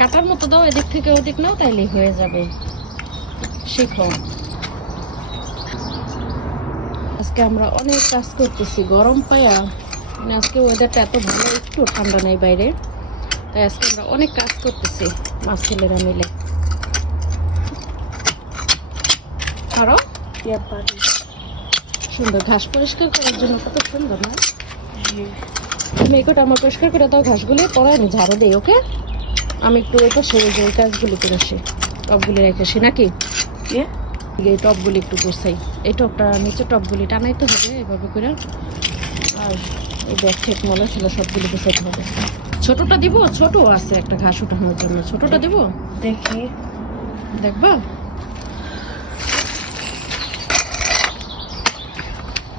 কাটার মতো দাও এদিক থেকে ওদিক নাও তাইলেই হয়ে যাবে। শিখো। আজকে আমরা অনেক কাজ করতেছি গরম পায়া। মানে আজকে ওয়েদারটা এত ভালো একটু ঠান্ডা নেই বাইরে। তাই আজকে আমরা অনেক কাজ করতেছি মাছ ছেলেরা মিলে। আরও সুন্দর ঘাস পরিষ্কার করার জন্য কত সুন্দর না? তুমি এগুলো আমার পরিষ্কার করে দাও ঘাসগুলি পরে আমি ঝাড়ু দিই ওকে? আমি একটু এটা সেরে যে কাজগুলি করে আসি। টপগুলি রেখে রেখেছি নাকি? এই টপগুলি একটু গোছাই। এই টপটা নিচে টপগুলি টানাইতে হবে এভাবে করে। আর এই ব্যাগ ঠিক মনে ছিল সবগুলি গোছাইতে হবে। ছোটটা দিব? ছোট আছে একটা ঘাস উঠানোর জন্য। ছোটটা দিব? দেখি। দেখবা?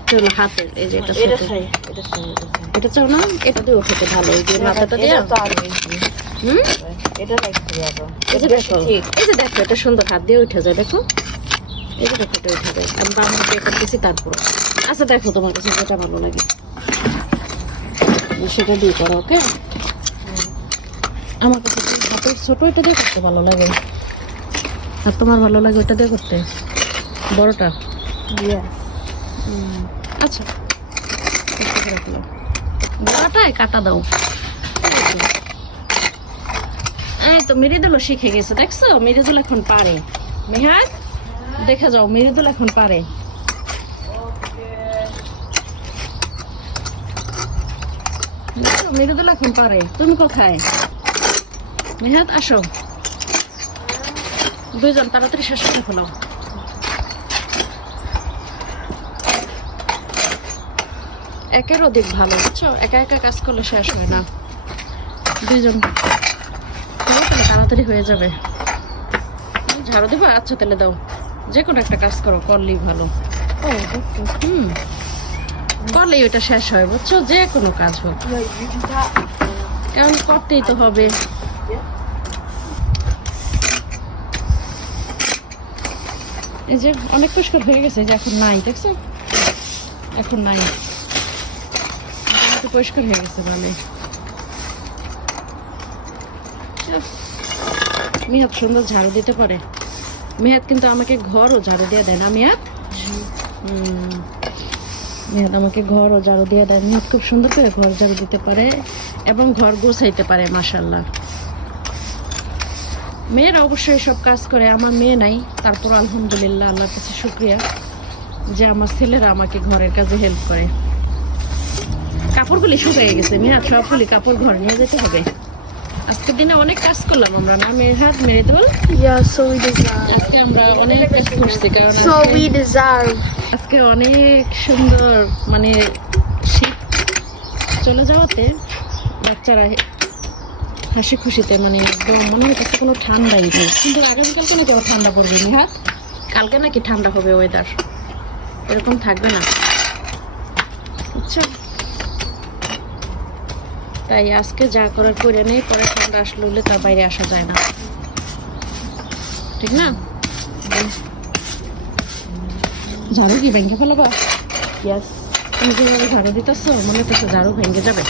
চলো হাতের এই যে এটা চাও না? এটা দিয়েও খেতে ভালো এই যে মাথাটা দিয়ে। তো আরও বেশি। হুম? এটা দেখো। এই যে দেখো এটা সুন্দর হাত দিয়ে উঠে যায় দেখো। এই যে দেখো এটা উঠে যায়। আমি বাম হাতে করতেছি তারপর। আচ্ছা দেখো তোমার কাছে যেটা ভালো লাগে। সেটা দিয়ে করো ওকে? আমার কাছে হাতের ছোট এটা দিয়ে করতে ভালো লাগে। আর তোমার ভালো লাগে ওটা দিয়ে করতে? বড়টা? আচ্ছা। বড়াটায় কাটা দাও। এই তো। এই শিখে গেছে, দেখছ? মেরিদুল এখন পারে। মেহাদ দেখে যাও মেরিদুল এখন পারে। মেরিদুল এখন পারে। তুমি কোথায়? মেহাদ আসো। দুইজন, তাড়াতাড়ি শেষ করে ফেলো। একের অধিক ভালো, বুঝছ? একা একা কাজ করলে শেষ হয় না। দুইজন। করো তাহলে তাড়াতাড়ি হয়ে যাবে। ঝাড়ু দেবো? আচ্ছা তাহলে দাও। যে কোনো একটা কাজ করো, করলেই ভালো। হুম। করলেই ওটা শেষ হয়, বুঝছ? যে কোনো কাজ হোক. কারণ করতেই তো হবে। এই যে অনেক পরিষ্কার হয়ে গেছে যে এখন নাই, দেখছ? এখন নাই। পরিষ্কার হয়ে গেছে মানে মিহাত সুন্দর ঝাড়ু দিতে পারে। মিহাত কিন্তু আমাকে ঘরও ঝাড়ু দিয়ে দেয় না হুম মেহাদ আমাকে ঘর ও ঝাড়ু দিয়ে দেয়। মেহাদ খুব সুন্দর করে ঘর ঝাড়ু দিতে পারে এবং ঘর গোছাইতে পারে মাসাল্লাহ মেয়েরা অবশ্যই সব কাজ করে, আমার মেয়ে নাই, তারপর আলহামদুলিল্লাহ, আল্লাহর কাছে শুক্রিয়া যে আমার ছেলেরা আমাকে ঘরের কাজে হেল্প করে। কাপড়গুলি শুকিয়ে গেছে মেহাদ সবগুলি কাপড় ঘর নিয়ে যেতে হবে। আজকের দিনে অনেক কাজ করলাম আমরা না? মেহাদ মেয়েদুল Yeah, so we deserve. আজকে আমরা অনেক কাজ করছি কারণ আজকে- we deserve. আজকে অনেক সুন্দর মানে শীত চলে যাওয়াতে বাচ্চারা হাসি খুশিতে মানে একদম মনে হচ্ছে কোনো ঠান্ডাই নেই। কিন্তু আগামীকালকে নাকি আবার ঠান্ডা পড়বে নিহাত কালকে নাকি ঠান্ডা হবে ওয়েদার এরকম থাকবে না। বুঝছ তাই আজকে যা করার করে নেই পরে ঠান্ডা আসলে হলে তার বাইরে আসা যায় না। ঠিক না? ঝাড়ু কি ভেঙে ফেলাবা? ইয়াস তুমি যেভাবে ঝাড়ু দিতেছ? মনে হচ্ছে ঝাড়ু ভেঙে যাবে।